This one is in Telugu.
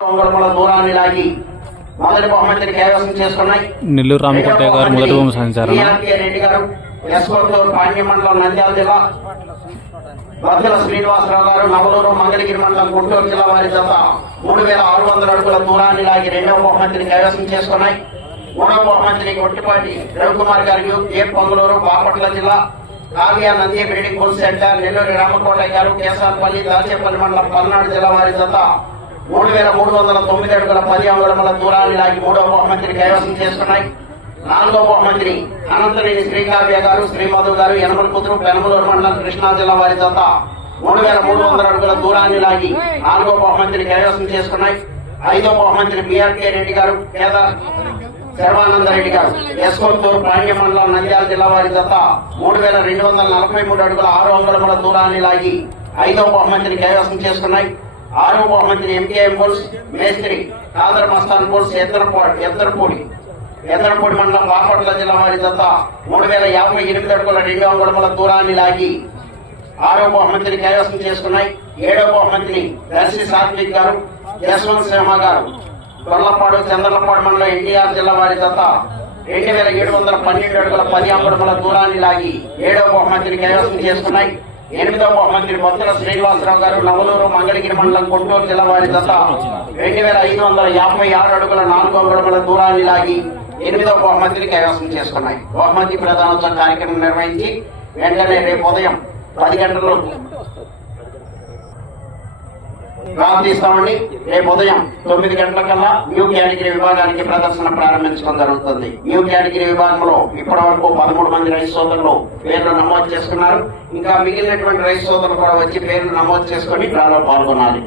అంగుళముల దూరాన్ని లాగి మొదటి బహుమతిని కైవసం చేసుకున్నాయి. నెల్లూరు రామకోటయ్య గారు మొదటి బొమ్మ సాధించారు బిఆర్కే రెడ్డి గారు ఎస్కోటూరు పాణ్య మండలం నంద్యాల జిల్లా బద్దల శ్రీనివాసరావు గారు నవలూరు మంగళగిరి మండలం గుంటూరు జిల్లా వారి జత మూడు వేల ఆరు వందల అడుగుల దూరాన్ని లాగి రెండవ బహుమతిని కైవసం చేసుకున్నాయి. మూడవ బహుమతిని ఒట్టిపాటి రవికుమార్ గారు ఏ పొంగలూరు బాపట్ల జిల్లా Kavya Nandi building bull centre Nellore Ramakotayya garu Kesapalli Dachepalli మండలం పల్నాడు జిల్లా వారి జత మూడు వేల మూడు వందల తొమ్మిది అడుగుల పది అంగుళముల దూరాన్ని లాగి మూడవ బహుమతిని కైవసం చేసుకున్నాయి. నాలుగో బహుమంత్రి అనంతనేని శ్రీకావ్య గారు శ్రీమధు గారు యనమల కూతురు పెనమలూరు మండలం కృష్ణా జిల్లా వారి జత మూడు వేల మూడు వందల అడుగుల దూరాన్ని లాగి నాలుగో బహుమంత్రి కైవసం చేసుకున్నాయి. ఐదో బహుమతిని బిఆర్కే రెడ్డి గారు కేదార్ శర్వానందరెడ్డి గారు. యశ్వంతూరు ప్రాణ్య మండలం నంద్యాల జిల్లా వారి జత మూడు వేల రెండు వందల నలభై మూడు అడుగుల ఆరు అంగుళముల దూరాన్ని లాగి ఐదో బహుమతిని కైవసం చేసుకున్నాయి. ఆరో మంత్రి ఎంకేఎం బుల్స్ మేస్త్రి కాదర్ మస్తాన్ బుల్స్ ఎత్తరపూడి ఎత్తరపూడి ఎత్తరపూడి మండలం బాపట్ల జిల్లా వారి జత మూడు వేల యాభై ఎనిమిది అడుగుల రెండు అంగుళముల దూరాన్ని లాగి ఆరో బహుమతిని కైవసం చేసుకున్నాయి. ఏడో బహుమతిని దర్శి సాత్విక్ గారు యశ్వంత్ సింహ గారు. గొల్లపాడు చంద్రలపాడు మండలం ఎన్టీఆర్ జిల్లా వారి జత రెండు వేల ఏడు వందల పన్నెండు అడుగుల పది అంగుళముల దూరాన్ని లాగి ఏడో బహుమతిని కైవసం చేసుకున్నాయి. ఎనిమిదవ మంత్రి బొత్తుల శ్రీనివాసరావు గారు నవలూరు మంగళగిరి మండలం గుంటూరు జిల్లా వారి జత. రెండు వేల ఐదు వందల యాభై ఆరు అడుగుల నాలుగు అడుగుల దూరాన్ని లాగి ఎనిమిదవ బహుమతిని కైవసం చేసుకున్నాయి. బహుమతి ప్రధానోత్సవ కార్యక్రమం నిర్వహించి వెంటనే రేపు ఉదయం పది గంటలకు ప్రార్థిస్తామండి రేపు ఉదయం తొమ్మిది గంటలకల్లా న్యూ కేటగిరీ విభాగానికి ప్రదర్శన ప్రారంభించడం జరుగుతుంది. న్యూ కేటగిరీ విభాగంలో ఇప్పటి వరకు పదమూడు మంది రైతు సోదరులు పేర్లు నమోదు చేసుకున్నారు. ఇంకా మిగిలినటువంటి రైతు సోదరులు కూడా వచ్చి పేర్లు నమోదు చేసుకుని డ్రాలో పాల్గొనాలి.